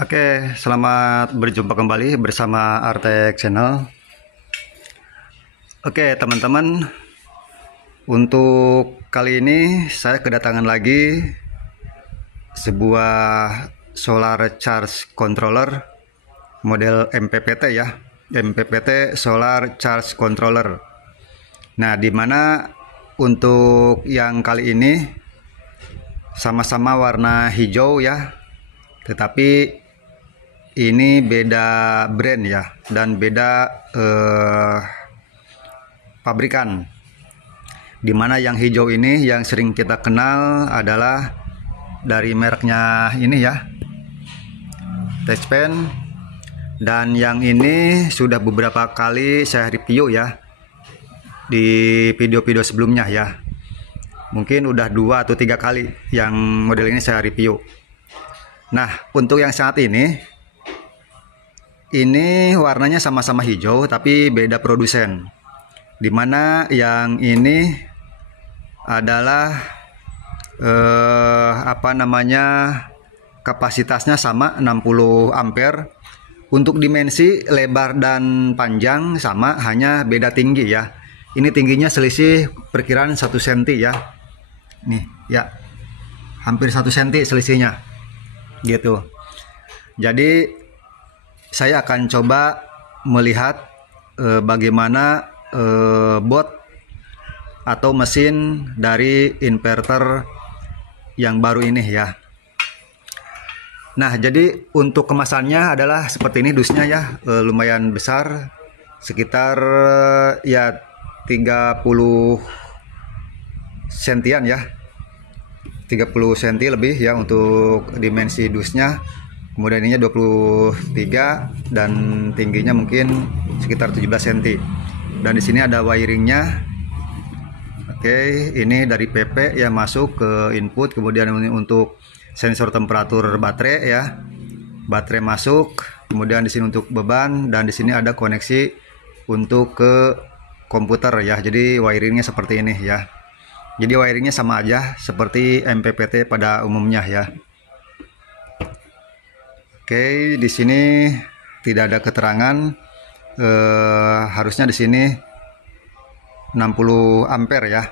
Oke, selamat berjumpa kembali bersama Artek Channel. Oke, teman-teman, untuk kali ini saya kedatangan lagi sebuah solar charge controller model MPPT ya, MPPT solar charge controller. Nah, dimana untuk yang kali ini sama-sama warna hijau ya, tetapi ini beda brand ya, dan beda pabrikan. Dimana yang hijau ini yang sering kita kenal adalah dari mereknya ini ya, Touchpen. Dan yang ini sudah beberapa kali saya review ya di video-video sebelumnya ya. Mungkin udah 2 atau 3 kali yang model ini saya review. Nah, untuk yang saat ini warnanya sama-sama hijau tapi beda produsen. Dimana yang ini adalah kapasitasnya sama 60 ampere. Untuk dimensi lebar dan panjang sama, hanya beda tinggi ya. Ini tingginya selisih perkiraan 1 cm ya. Nih ya, hampir 1 cm selisihnya gitu. Jadi saya akan coba melihat bagaimana bot atau mesin dari inverter yang baru ini ya. Nah, jadi untuk kemasannya adalah seperti ini dusnya ya, lumayan besar, sekitar ya 30 sentian ya, 30 cm lebih ya untuk dimensi dusnya. Kemudian ininya 23 dan tingginya mungkin sekitar 17 cm. Dan di sini ada wiringnya. Oke, ini dari PP ya, masuk ke input. Kemudian ini untuk sensor temperatur baterai ya. Baterai masuk. Kemudian di sini untuk beban, dan di sini ada koneksi untuk ke komputer ya. Jadi wiringnya seperti ini ya. Jadi wiringnya sama aja seperti MPPT pada umumnya ya. Oke, di sini tidak ada keterangan. Harusnya di sini 60 ampere ya,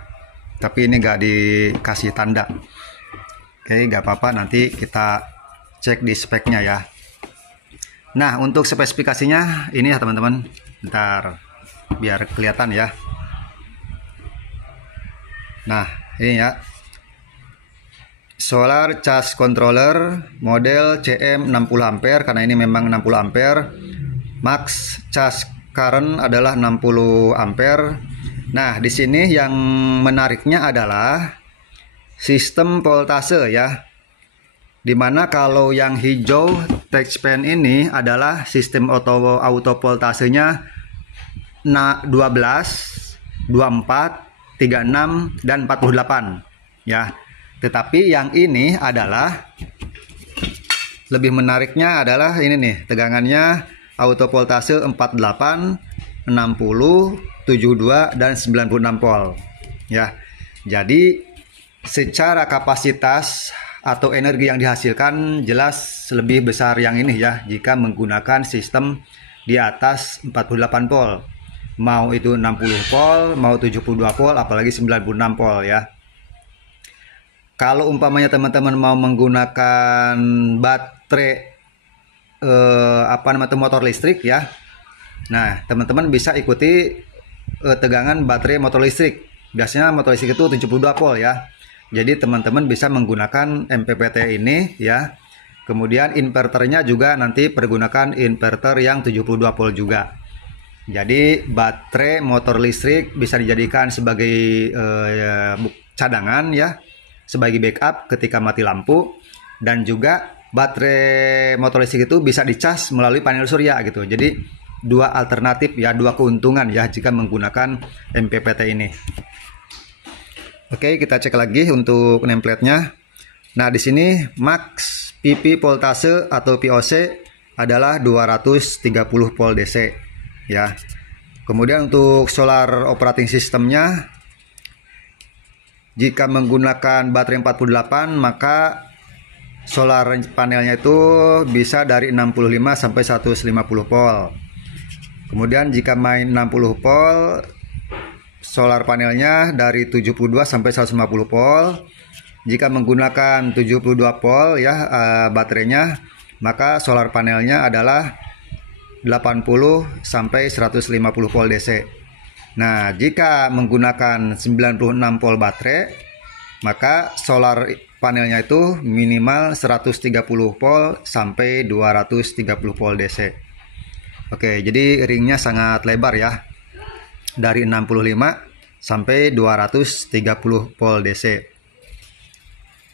tapi ini nggak dikasih tanda. Oke, nggak apa-apa, nanti kita cek di speknya ya. Nah, untuk spesifikasinya ini ya teman-teman. Bentar, biar kelihatan ya. Nah, ini ya, solar charge controller model CM60 ampere, karena ini memang 60 ampere. Max charge current adalah 60 ampere. Nah, di sini yang menariknya adalah sistem voltase ya. Dimana kalau yang hijau Touchpen ini adalah sistem auto voltasenya 12, 24, 36 dan 48 ya. Tetapi yang ini adalah lebih menariknya adalah ini nih, tegangannya auto voltase 48, 60, 72 dan 96 volt ya. Jadi secara kapasitas atau energi yang dihasilkan jelas lebih besar yang ini ya, jika menggunakan sistem di atas 48 volt. Mau itu 60 volt, mau 72 volt, apalagi 96 volt ya. Kalau umpamanya teman-teman mau menggunakan baterai motor listrik ya. Nah, teman-teman bisa ikuti tegangan baterai motor listrik. Biasanya motor listrik itu 72 volt ya. Jadi teman-teman bisa menggunakan MPPT ini ya. Kemudian inverternya juga nanti pergunakan inverter yang 72 volt juga. Jadi baterai motor listrik bisa dijadikan sebagai cadangan ya, sebagai backup ketika mati lampu. Dan juga baterai motor listrik itu bisa dicas melalui panel surya gitu. Jadi 2 alternatif ya, 2 keuntungan ya jika menggunakan MPPT ini. Oke, kita cek lagi untuk nameplate-nya. Nah, di sini max PP voltase atau VOC adalah 230 volt DC ya. Kemudian untuk solar operating systemnya, jika menggunakan baterai 48 maka solar panelnya itu bisa dari 65 sampai 150 volt. Kemudian jika main 60 volt, solar panelnya dari 72 sampai 150 volt. Jika menggunakan 72 volt ya baterainya, maka solar panelnya adalah 80 sampai 150 volt DC. Nah, jika menggunakan 96 volt baterai, maka solar panelnya itu minimal 130 volt sampai 230 volt DC. Oke, jadi ringnya sangat lebar ya. Dari 65 sampai 230 volt DC.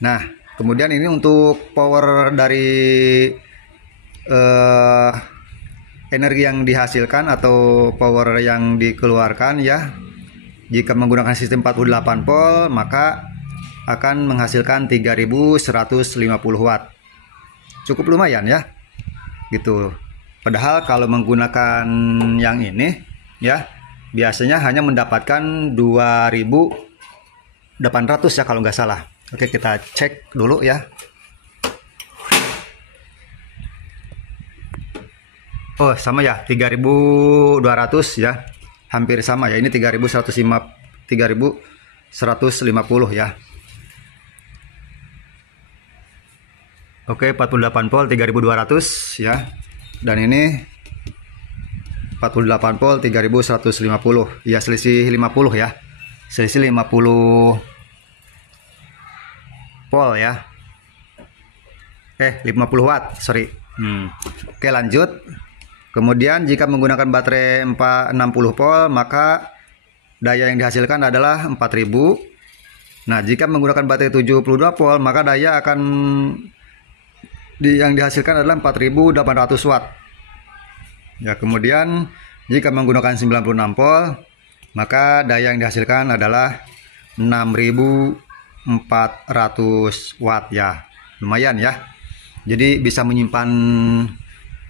Nah, kemudian ini untuk power dari energi yang dihasilkan atau power yang dikeluarkan ya, jika menggunakan sistem 48 volt maka akan menghasilkan 3150 watt. Cukup lumayan ya gitu. Padahal kalau menggunakan yang ini ya, biasanya hanya mendapatkan 2800 ya kalau nggak salah. Oke, kita cek dulu ya. Oh, sama ya, 3200 ya. Hampir sama ya. Ini 3150 ya. Oke, 48 volt 3200 ya. Dan ini 48 volt 3150. Ya, selisih 50 ya. Selisih 50 volt ya. 50 watt, sorry. Oke, lanjut. Kemudian jika menggunakan baterai 60 volt maka daya yang dihasilkan adalah 4000. Nah, jika menggunakan baterai 72 volt maka daya akan yang dihasilkan adalah 4800 watt. Ya, kemudian jika menggunakan 96 volt maka daya yang dihasilkan adalah 6400 watt ya. Lumayan ya. Jadi bisa menyimpan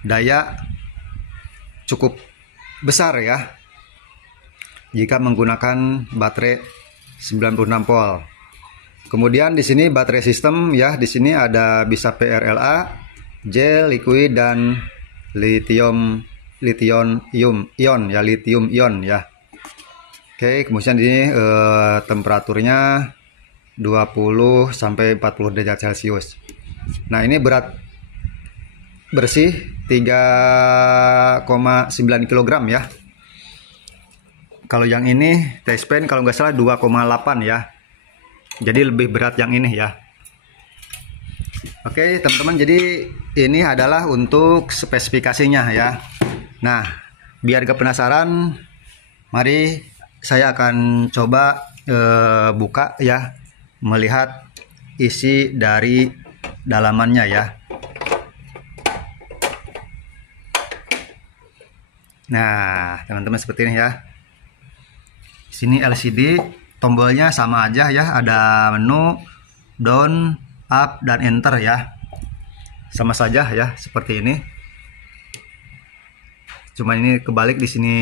daya cukup besar ya jika menggunakan baterai 96 volt. Kemudian di sini baterai sistem ya, di sini ada bisa PRLA, gel, liquid dan lithium ion ya, lithium ion ya. Oke, kemudian ini temperaturnya 20 sampai 40 derajat Celcius. Nah, ini berat bersih 3,9 kg ya. Kalau yang ini T-Span kalau nggak salah 2,8 ya. Jadi lebih berat yang ini ya. Oke teman-teman, jadi ini adalah untuk spesifikasinya ya. Nah, biar gak penasaran, mari saya akan coba buka ya, melihat isi dari dalamannya ya. Nah, teman-teman seperti ini ya. Sini LCD, tombolnya sama aja ya, ada menu, down, up dan enter ya. Sama saja ya, seperti ini. Cuma ini kebalik, di sini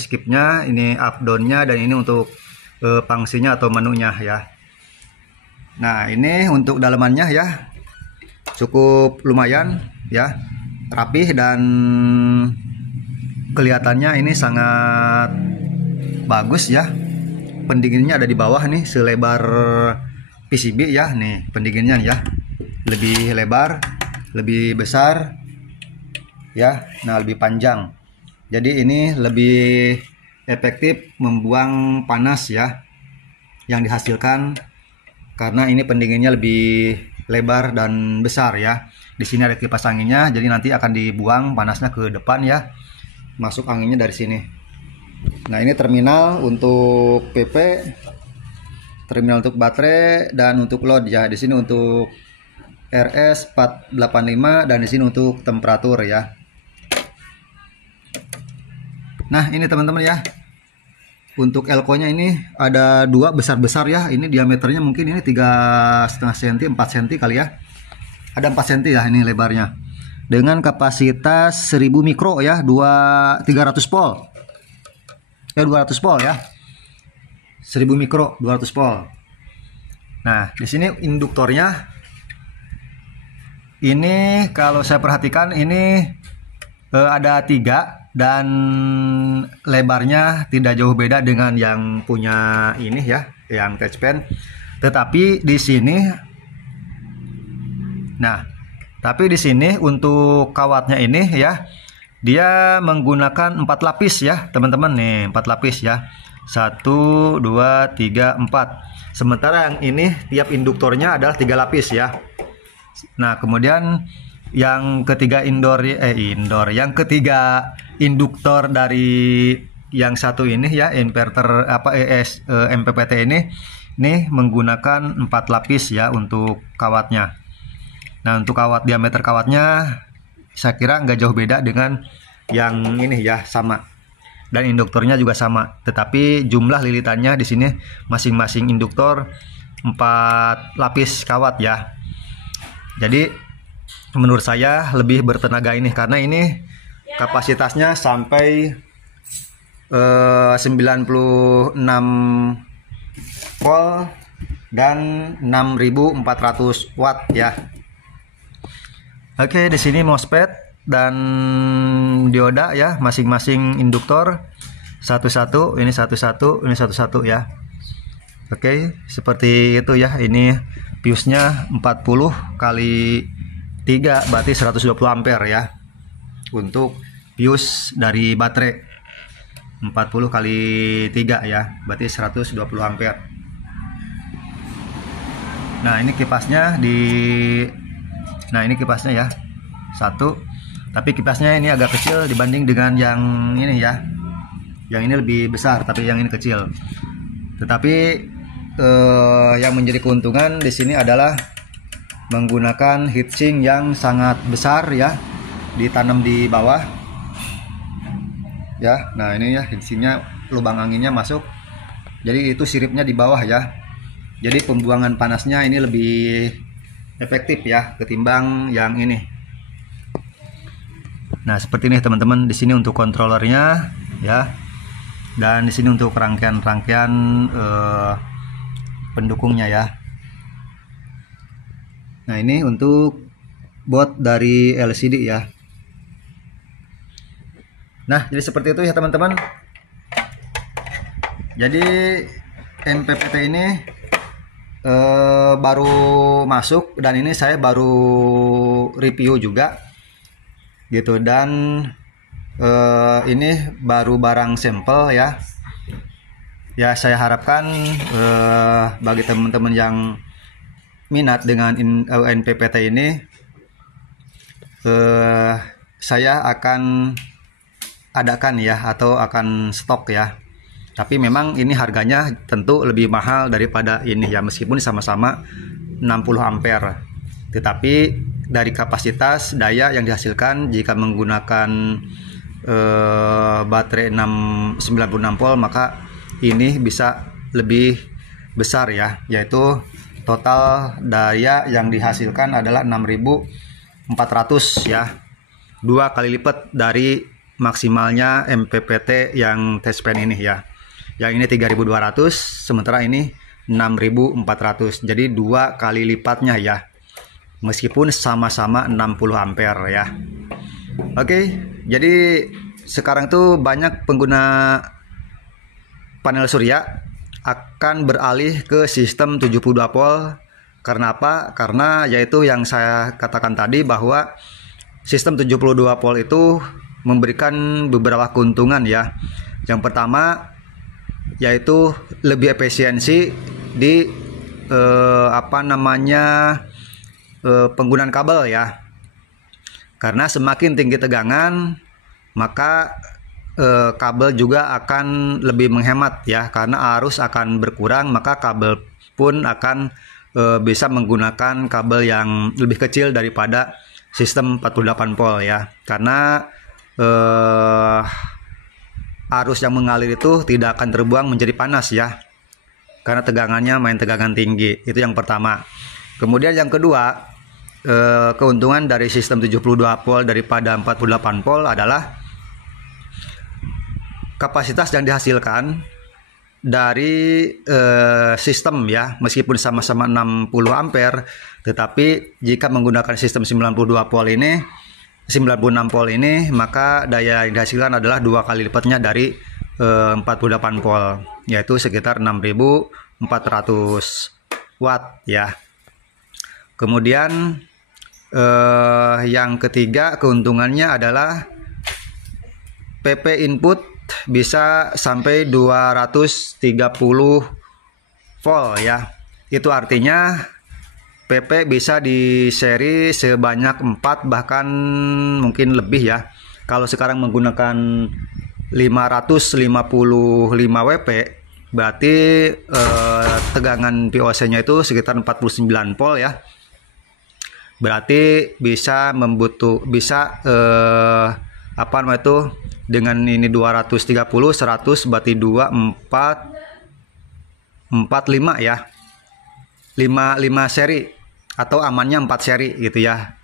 skipnya, ini up downnya, dan ini untuk fungsinya atau menunya ya. Nah, ini untuk dalamannya ya, cukup lumayan ya, rapih dan kelihatannya ini sangat bagus ya. Pendinginnya ada di bawah nih, selebar PCB ya. Nih pendinginnya ya, lebih lebar, lebih besar ya. Nah, lebih panjang. Jadi ini lebih efektif membuang panas ya yang dihasilkan, karena ini pendinginnya lebih lebar dan besar ya. Di sini ada kipas anginnya, jadi nanti akan dibuang panasnya ke depan ya. Masuk anginnya dari sini. Nah, ini terminal untuk PP, terminal untuk baterai dan untuk load ya. Di sini untuk RS485 dan di sini untuk temperatur ya. Nah, ini teman-teman ya. Untuk elko-nya ini ada dua besar-besar ya. Ini diameternya mungkin ini 3,5 cm, 4 cm kali ya. Ada 4 cm ya ini lebarnya. Dengan kapasitas 1000 mikro ya, 300 volt. 200 volt ya. 1000 mikro, 200 volt. Nah, di sini induktornya ini kalau saya perhatikan ini ada 3 dan lebarnya tidak jauh beda dengan yang punya ini ya, yang touchpen. Tetapi di sini, nah, tapi di sini untuk kawatnya ini ya, dia menggunakan 4 lapis ya, teman-teman nih, 4 lapis ya. 1, 2, 3, 4. Sementara yang ini tiap induktornya adalah 3 lapis ya. Nah, kemudian yang ketiga yang ketiga induktor dari yang satu ini ya, inverter MPPT ini menggunakan 4 lapis ya untuk kawatnya. Nah, untuk kawat, diameter kawatnya saya kira nggak jauh beda dengan yang ini ya, sama. Dan induktornya juga sama, tetapi jumlah lilitannya di sini masing-masing induktor 4 lapis kawat ya. Jadi menurut saya lebih bertenaga ini, karena ini kapasitasnya sampai 96 volt dan 6400 watt ya. Oke, di sini MOSFET dan dioda ya, masing-masing induktor satu-satu, ini satu-satu, ini satu-satu ya. Oke, seperti itu ya. Ini fuse-nya 40 kali 3 berarti 120 ampere ya. Untuk fuse dari baterai 40 kali 3 ya, berarti 120 ampere. Nah, ini kipasnya ini kipasnya ya. Satu. Tapi kipasnya ini agak kecil dibanding dengan yang ini ya. Yang ini lebih besar, tapi yang ini kecil. Tetapi yang menjadi keuntungan di sini adalah menggunakan heatsink yang sangat besar ya, ditanam di bawah ya. Nah, ini ya heatsinknya, lubang anginnya masuk, jadi itu siripnya di bawah ya. Jadi pembuangan panasnya ini lebih efektif ya ketimbang yang ini. Nah, seperti ini teman-teman. Di sini untuk kontrolernya ya, dan di sini untuk rangkaian-rangkaian pendukungnya ya. Nah, ini untuk baut dari LCD ya. Nah, jadi seperti itu ya teman-teman. Jadi MPPT ini baru masuk, dan ini saya baru review juga gitu, dan ini baru barang sampel ya. Ya, saya harapkan bagi teman-teman yang minat dengan MPPT ini, saya akan adakan ya, atau akan stok ya. Tapi memang ini harganya tentu lebih mahal daripada ini ya, meskipun sama-sama 60 ampere. Tetapi dari kapasitas daya yang dihasilkan jika menggunakan baterai 96 volt, maka ini bisa lebih besar ya, yaitu total daya yang dihasilkan adalah 6400 ya, 2 kali lipat dari maksimalnya MPPT yang touchpen ini ya. Yang ini 3200, sementara ini 6400, jadi 2 kali lipatnya ya, meskipun sama-sama 60 ampere ya. Oke, jadi sekarang tuh banyak pengguna panel surya akan beralih ke sistem 72 volt. Karena apa? Karena yaitu yang saya katakan tadi, bahwa sistem 72 volt itu memberikan beberapa keuntungan ya. Yang pertama yaitu lebih efisiensi di penggunaan kabel ya. Karena semakin tinggi tegangan, maka kabel juga akan lebih menghemat ya, karena arus akan berkurang, maka kabel pun akan bisa menggunakan kabel yang lebih kecil daripada sistem 48 volt ya. Karena arus yang mengalir itu tidak akan terbuang menjadi panas ya, karena tegangannya main tegangan tinggi. Itu yang pertama. Kemudian yang kedua, keuntungan dari sistem 72 volt daripada 48 volt adalah kapasitas yang dihasilkan dari sistem ya, meskipun sama-sama 60 ampere, Tetapi jika menggunakan sistem 92 volt ini, 96 volt ini, maka daya yang dihasilkan adalah 2 kali lipatnya dari 48 volt, yaitu sekitar 6400 watt ya. Kemudian yang ketiga keuntungannya adalah PP input bisa sampai 230 volt ya. Itu artinya PP bisa di seri sebanyak 4 bahkan mungkin lebih ya. Kalau sekarang menggunakan 555 WP berarti tegangan POC-nya itu sekitar 49 volt ya. Berarti bisa apa namanya itu, dengan ini 230 100 berarti 2 4 45 ya. 5 seri atau amannya 4 seri gitu ya.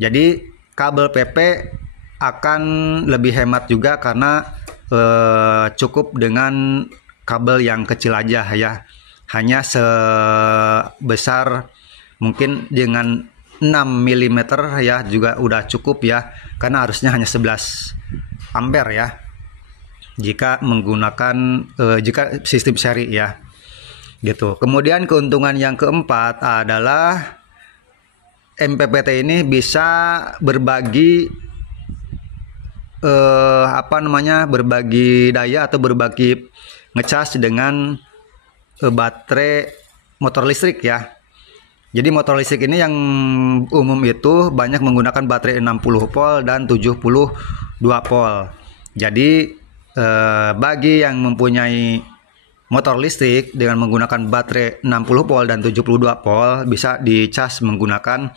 Jadi kabel PP akan lebih hemat juga karena cukup dengan kabel yang kecil aja ya. Hanya sebesar mungkin dengan 6 mm ya juga udah cukup ya, karena harusnya hanya 11 ampere ya jika menggunakan jika sistem seri ya. Gitu. Kemudian keuntungan yang keempat adalah MPPT ini bisa berbagi berbagi daya atau berbagi ngecas dengan baterai motor listrik ya. Jadi motor listrik ini yang umum itu banyak menggunakan baterai 60 volt dan 72 volt. Jadi bagi yang mempunyai motor listrik dengan menggunakan baterai 60 volt dan 72 volt bisa dicas menggunakan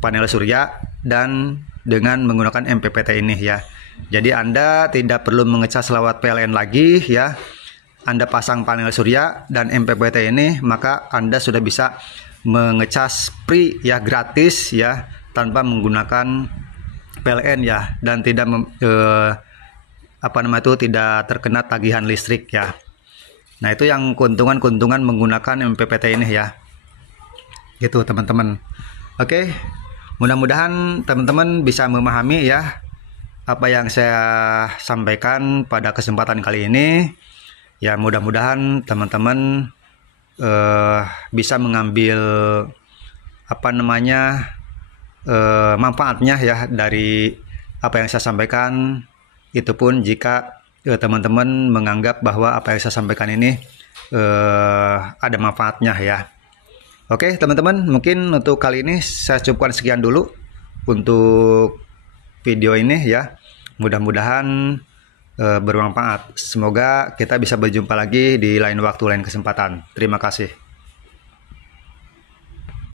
panel surya dan dengan menggunakan MPPT ini ya. Jadi Anda tidak perlu mengecas lewat PLN lagi ya. Anda pasang panel surya dan MPPT ini, maka Anda sudah bisa mengecas free ya, gratis ya, tanpa menggunakan PLN ya, dan tidak tidak terkena tagihan listrik ya. Nah, itu yang keuntungan-keuntungan menggunakan MPPT ini ya. Gitu, teman-teman. Oke. Mudah-mudahan teman-teman bisa memahami ya apa yang saya sampaikan pada kesempatan kali ini. Ya, mudah-mudahan teman-teman bisa mengambil manfaatnya ya dari apa yang saya sampaikan. Itu pun jika teman-teman menganggap bahwa apa yang saya sampaikan ini ada manfaatnya ya. Oke teman-teman, mungkin untuk kali ini saya cukupkan sekian dulu untuk video ini ya. Mudah-mudahan bermanfaat. Semoga kita bisa berjumpa lagi di lain waktu, lain kesempatan. Terima kasih.